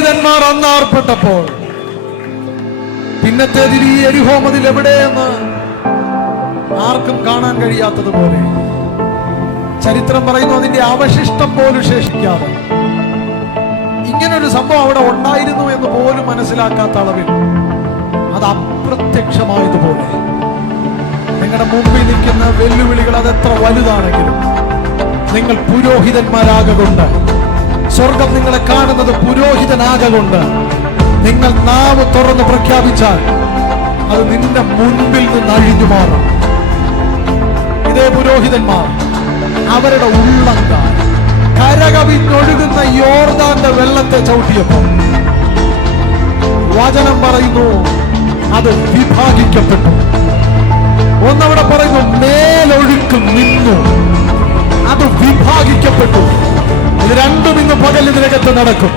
പുരോഹിതന്മാർ അന്നാർപ്പെട്ടപ്പോൾ പിന്നത്തേതിൽ ഈ യെരിഹോ മതിൽ എവിടെയെന്ന് ആർക്കും കാണാൻ കഴിയാത്തതുപോലെ ചരിത്രം പറയുന്നു അതിന്റെ അവശിഷ്ടം പോലും ശേഷിക്കാതെ ഇങ്ങനൊരു സംഭവം അവിടെ ഉണ്ടായിരുന്നു എന്ന് പോലും മനസ്സിലാക്കാത്ത അളവിൽ അത് അപ്രത്യക്ഷമായതുപോലെ നിങ്ങളുടെ മുമ്പിൽ നിൽക്കുന്ന വെല്ലുവിളികൾ അതെത്ര വലുതാണെങ്കിലും നിങ്ങൾ പുരോഹിതന്മാരാകൊണ്ട് സ്വർഗം നിങ്ങളെ കാണുന്നത് പുരോഹിതനാകൊണ്ട് നിങ്ങൾ നാവ് തുറന്ന് പ്രഖ്യാപിച്ചാൽ അത് നിന്റെ മുൻപിൽ നിന്ന് അഴിഞ്ഞു മാറും. ഇതേ പുരോഹിതന്മാർ അവരുടെ ഉള്ളങ്കാൽ കരകവിഞ്ഞൊഴുകുന്ന യോർദാന്റെ വെള്ളത്തെ ചവിട്ടിയപ്പോൾ വചനം പറയുന്നു അത് വിഭാഗിക്കപ്പെട്ടു. ഒന്നവിടെ പറയുന്നു മേലൊഴുക്ക് നിന്നു, അത് വിഭാഗിക്കപ്പെട്ടു. ഇത് രണ്ടും ഇന്ന് പകൽ ഇതിനകത്ത് നടക്കും.